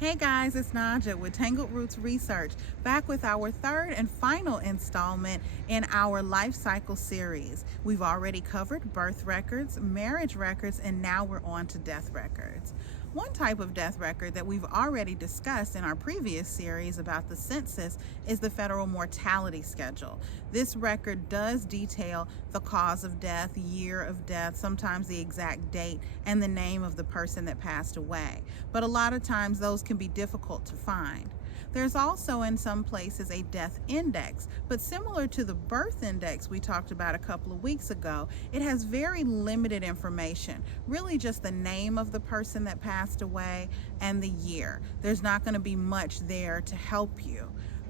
Hey guys, it's Naja with Tangled Roots Research, back with our third and final installment in our life cycle series. We've already covered birth records, marriage records, and now we're on to death records. One type of death record that we've already discussed in our previous series about the census is the federal mortality schedule. This record does detail the cause of death, year of death, sometimes the exact date, and the name of the person that passed away. But a lot of times those can be difficult to find. There's also in some places a death index, but similar to the birth index we talked about a couple of weeks ago, it has very limited information, really just the name of the person that passed away and the year. There's not going to be much there to help you.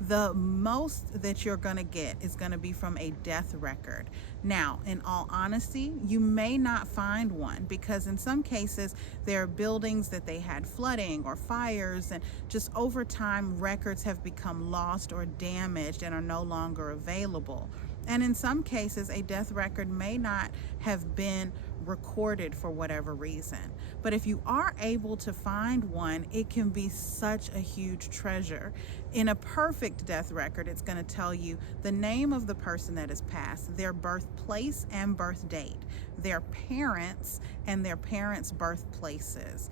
The most that you're going to get is going to be from a death record. Now, in all honesty, you may not find one because in some cases there are buildings that they had flooding or fires, and just over time records have become lost or damaged and are no longer available. And in some cases, a death record may not have been recorded for whatever reason. But if you are able to find one, it can be such a huge treasure. In a perfect death record, it's going to tell you the name of the person that has passed, their birthplace and birth date, their parents and their parents' birthplaces.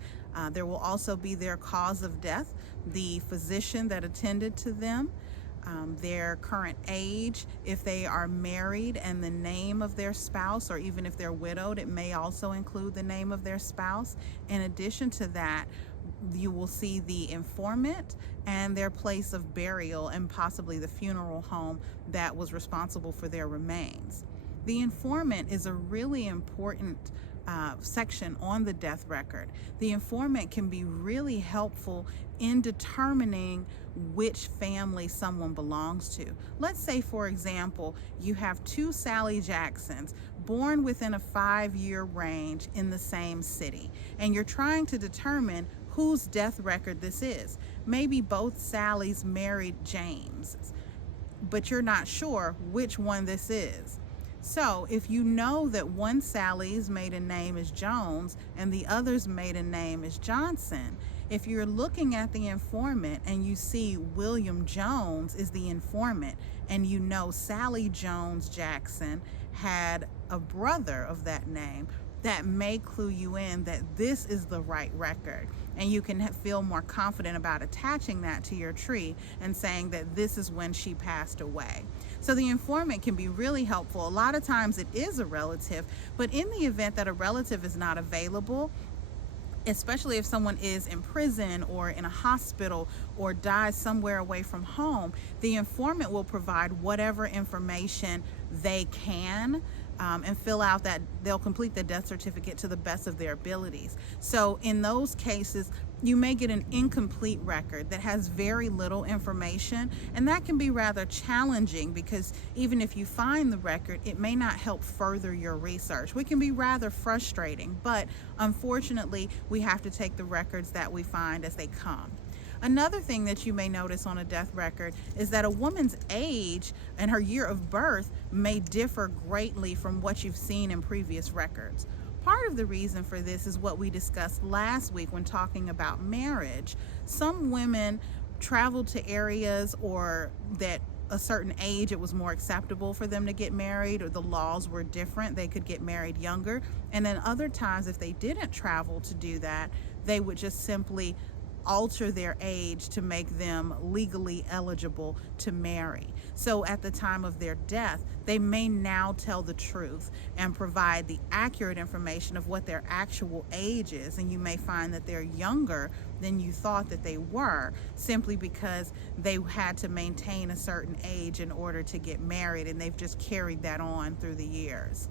There will also be their cause of death, the physician that attended to them, their current age, if they are married, and the name of their spouse, or even if they're widowed, it may also include the name of their spouse. In addition to that, you will see the informant and their place of burial and possibly the funeral home that was responsible for their remains. The informant is a really important section on the death record. The informant can be really helpful in determining which family someone belongs to. Let's say, for example, you have two Sally Jacksons born within a 5-year range in the same city, and you're trying to determine whose death record this is. Maybe both Sallys married James, but you're not sure which one this is. So if you know that one Sally's maiden name is Jones and the other's maiden name is Johnson, if you're looking at the informant and you see William Jones is the informant, and you know Sally Jones Jackson had a brother of that name, that may clue you in that this is the right record, and you can feel more confident about attaching that to your tree and saying that this is when she passed away. So the informant can be really helpful. A lot of times it is a relative, but in the event that a relative is not available, especially if someone is in prison or in a hospital or dies somewhere away from home, the informant will provide whatever information they can, and fill out that they'll complete the death certificate to the best of their abilities. So in those cases, you may get an incomplete record that has very little information, and that can be rather challenging because even if you find the record, it may not help further your research, which can be rather frustrating. But unfortunately, we have to take the records that we find as they come. Another thing that you may notice on a death record is that a woman's age and her year of birth may differ greatly from what you've seen in previous records. Part of the reason for this is what we discussed last week when talking about marriage. Some women traveled to areas or that a certain age it was more acceptable for them to get married, or the laws were different, they could get married younger. And then other times, if they didn't travel to do that, they would just simply alter their age to make them legally eligible to marry. So at the time of their death, they may now tell the truth and provide the accurate information of what their actual age is, and you may find that they're younger than you thought that they were, simply because they had to maintain a certain age in order to get married, and they've just carried that on through the years.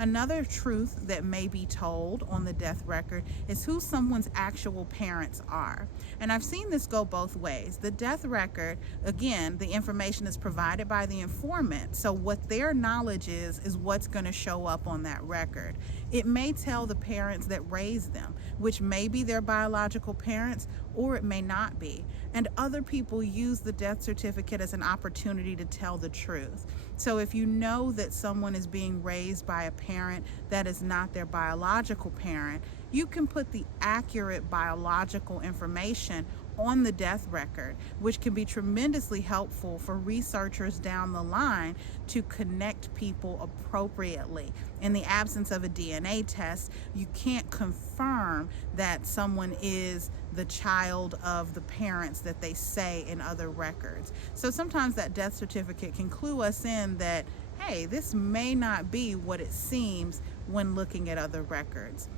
Another truth that may be told on the death record is who someone's actual parents are. And I've seen this go both ways. The death record, again, the information is provided by the informant, so what their knowledge is what's going to show up on that record. It may tell the parents that raised them, which may be their biological parents, or it may not be. And other people use the death certificate as an opportunity to tell the truth. So if you know that someone is being raised by a parent that is not their biological parent, you can put the accurate biological information on the death record, which can be tremendously helpful for researchers down the line to connect people appropriately. In the absence of a DNA test, you can't confirm that someone is the child of the parents that they say in other records. So sometimes that death certificate can clue us in that, hey, this may not be what it seems when looking at other records.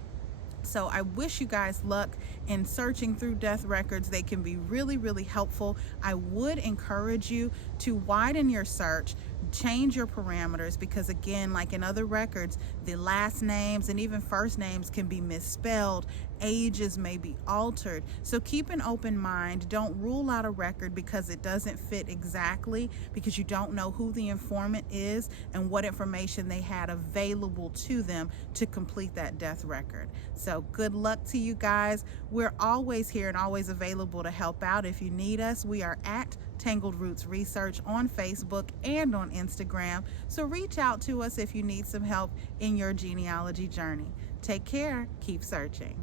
So I wish you guys luck in searching through death records. They can be really, really helpful. I would encourage you to widen your search, change your parameters, because again, like in other records, the last names and even first names can be misspelled. Ages may be altered. So keep an open mind. Don't rule out a record because it doesn't fit exactly, because you don't know who the informant is and what information they had available to them to complete that death record. So good luck to you guys. We're always here and always available to help out if you need us. We are at Tangled Roots Research on Facebook and on Instagram. So reach out to us if you need some help in your genealogy journey. Take care. Keep searching.